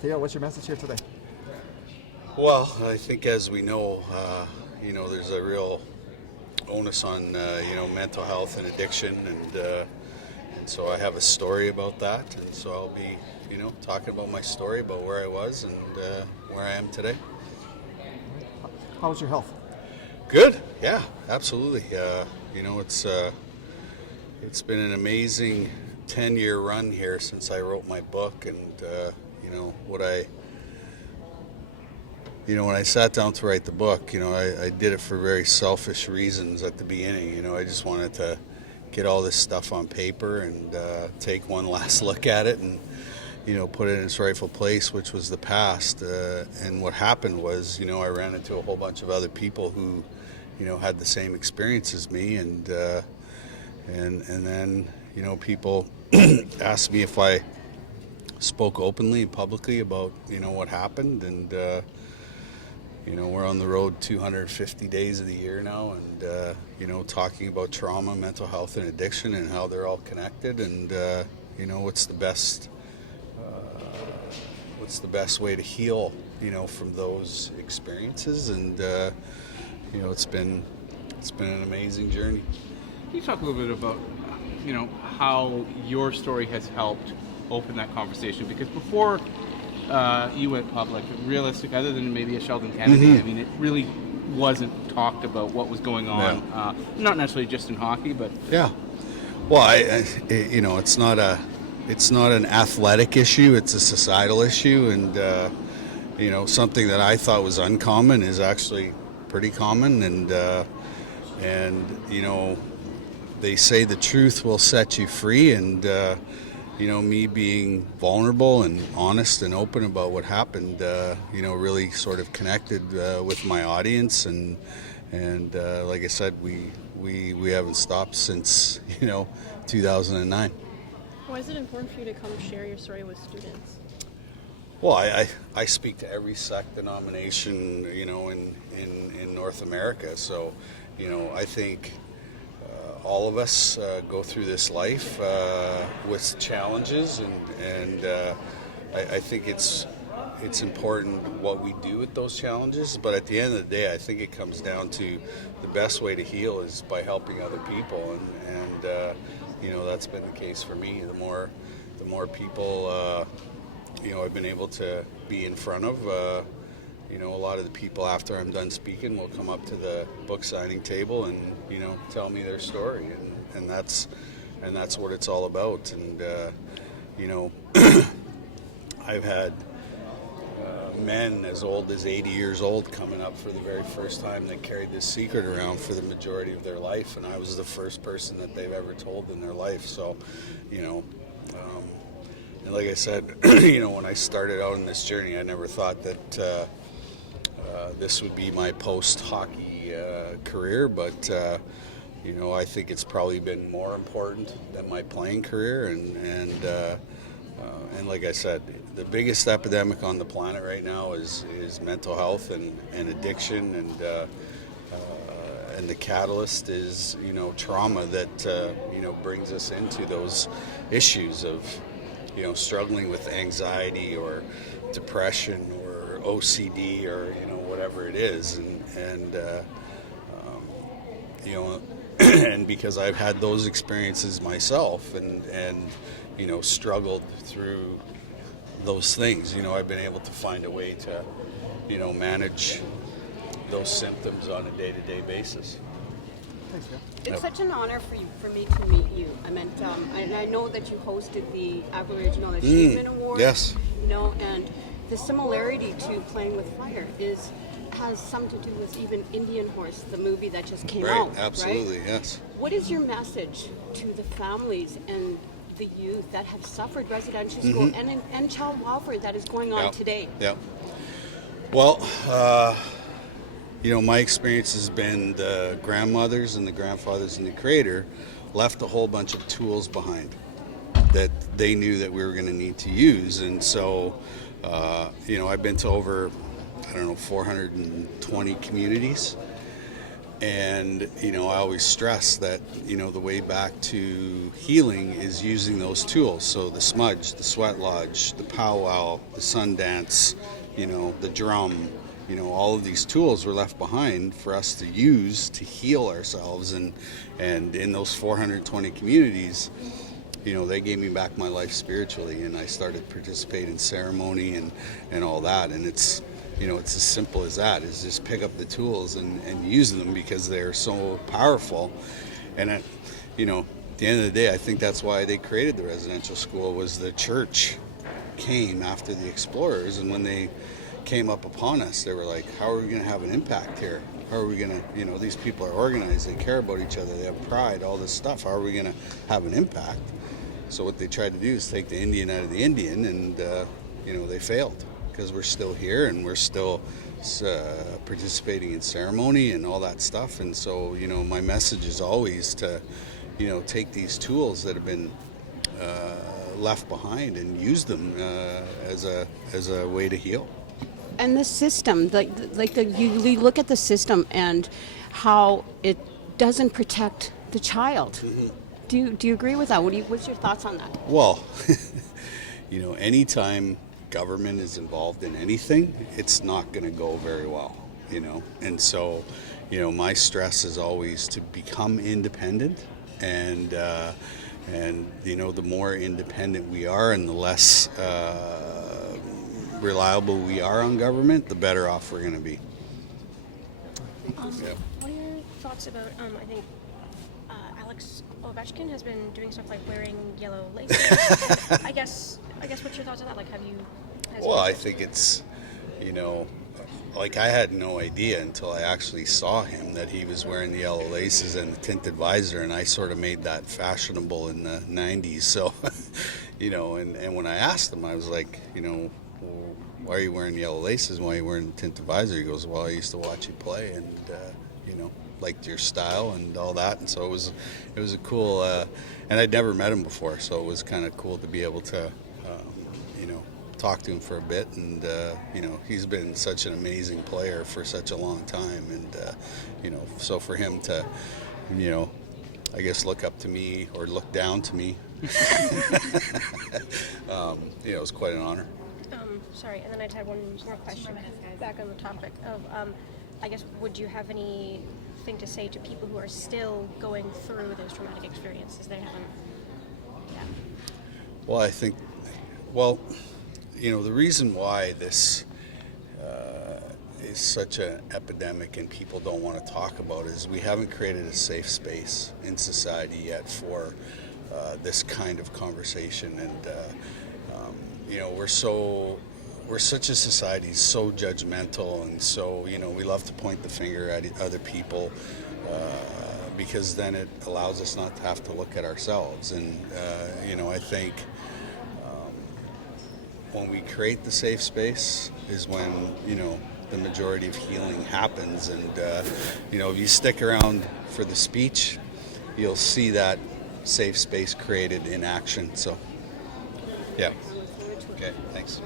Theo, what's your message here today? Well, I think as we know, there's a real onus on, mental health and addiction, and so I have a story about that, and so I'll be, talking about my story, about where I was and where I am today. How's your health? Good, yeah, absolutely. It's been an amazing 10-year run here since I wrote my book, and when I sat down to write the book, I did it for very selfish reasons at the beginning. I just wanted to get all this stuff on paper and take one last look at it and, put it in its rightful place, which was the past. And what happened was, I ran into a whole bunch of other people who, had the same experience as me, and then, people asked me if I spoke openly, publicly about, what happened, and we're on the road 250 days of the year now, and talking about trauma, mental health, and addiction, and how they're all connected, and what's the best way to heal, from those experiences, and it's been an amazing journey. Can you talk a little bit about how your story has helped open that conversation? Because before you went public, realistic, other than maybe a Sheldon Kennedy, I mean, it really wasn't talked about what was going on. Yeah. Not necessarily just in hockey, but yeah. Well, it's not an athletic issue; it's a societal issue, and something that I thought was uncommon is actually pretty common, and they say the truth will set you free, and me being vulnerable and honest and open about what happened, really sort of connected with my audience, and like I said, we haven't stopped since 2009. Why is it important for you to come share your story with students? Well, I speak to every sect denomination, in North America, so I think all of us go through this life with challenges, and I think it's important what we do with those challenges. But at the end of the day, I think it comes down to the best way to heal is by helping other people, and that's been the case for me. The more people I've been able to be in front of. A lot of the people after I'm done speaking will come up to the book signing table and tell me their story, and that's what it's all about. And I've had men as old as 80 years old coming up for the very first time that carried this secret around for the majority of their life, and I was the first person that they've ever told in their life. So and like I said, when I started out in this journey, I never thought that this would be my post-hockey career, but I think it's probably been more important than my playing career, and like I said, the biggest epidemic on the planet right now is mental health and addiction, and the catalyst is trauma that brings us into those issues of struggling with anxiety or depression or OCD or whatever it is, and and because I've had those experiences myself and struggled through those things, I've been able to find a way to manage those symptoms on a day-to-day basis. It's such an honor for me to meet you. I meant, and I know that you hosted the Aboriginal Achievement Award. Yes. And the similarity to Playing with Fire has something to do with even Indian Horse, the movie that just came out. Absolutely, right? Yes. What is your message to the families and the youth that have suffered residential school and child welfare that is going on today? Yeah. Well, my experience has been the grandmothers and the grandfathers and the creator left a whole bunch of tools behind that they knew that we were going to need to use. And so, I've been to over, 420 communities. And, you know, I always stress that, you know, the way back to healing is using those tools. So the smudge, the sweat lodge, the powwow, the Sundance, you know, the drum, you know, all of these tools were left behind for us to use to heal ourselves. And in those 420 communities, you know, they gave me back my life spiritually, and I started participating in ceremony and all that. And it's, you know, it's as simple as that, is just pick up the tools and use them because they're so powerful. And, you know, at the end of the day, I think that's why they created the residential school, was the church came after the explorers. And when they came up upon us, they were like, how are we going to have an impact here? How are we going to, you know, these people are organized, they care about each other, they have pride, all this stuff. How are we going to have an impact? So what they tried to do is take the Indian out of the Indian, and, you know, they failed. Because we're still here and we're still participating in ceremony and all that stuff. And so, you know, my message is always to, you know, take these tools that have been left behind and use them as a way to heal. And the system, you look at the system and how it doesn't protect the child. Mm-hmm. Do you agree with that? What's your thoughts on that? Well, you know, anytime government is involved in anything, it's not going to go very well, you know. And so, you know, my stress is always to become independent, and you know, the more independent we are and the less reliable we are on government, the better off we're going to be. What are your thoughts about, I think Alex Ovechkin has been doing stuff like wearing yellow laces. I guess what's your thoughts on that? Like, Well, I think it's, you know, like, I had no idea until I actually saw him that he was wearing the yellow laces and the tinted visor, and I sort of made that fashionable in the 90s. So, you know, and when I asked him, I was like, you know, well, why are you wearing yellow laces? Why are you wearing the tinted visor? He goes, well, I used to watch you play, and, you know, liked your style and all that. And so it was a cool, and I'd never met him before, so it was kind of cool to be able to, you know, talk to him for a bit. And you know, he's been such an amazing player for such a long time, and you know, so for him to, you know, I guess look up to me or look down to me, you know, it was quite an honor. Sorry, and then I just had one more question back on the topic of, I guess, would you have anything to say to people who are still going through those traumatic experiences? They haven't, yeah. Well, I think, well, you know, the reason why this is such an epidemic and people don't want to talk about it is we haven't created a safe space in society yet for this kind of conversation. And, you know, we're such a society, so judgmental, and so, you know, we love to point the finger at other people because then it allows us not to have to look at ourselves. And, you know, I think when we create the safe space is when, you know, the majority of healing happens. And, you know, if you stick around for the speech, you'll see that safe space created in action. So, yeah. Okay, thanks.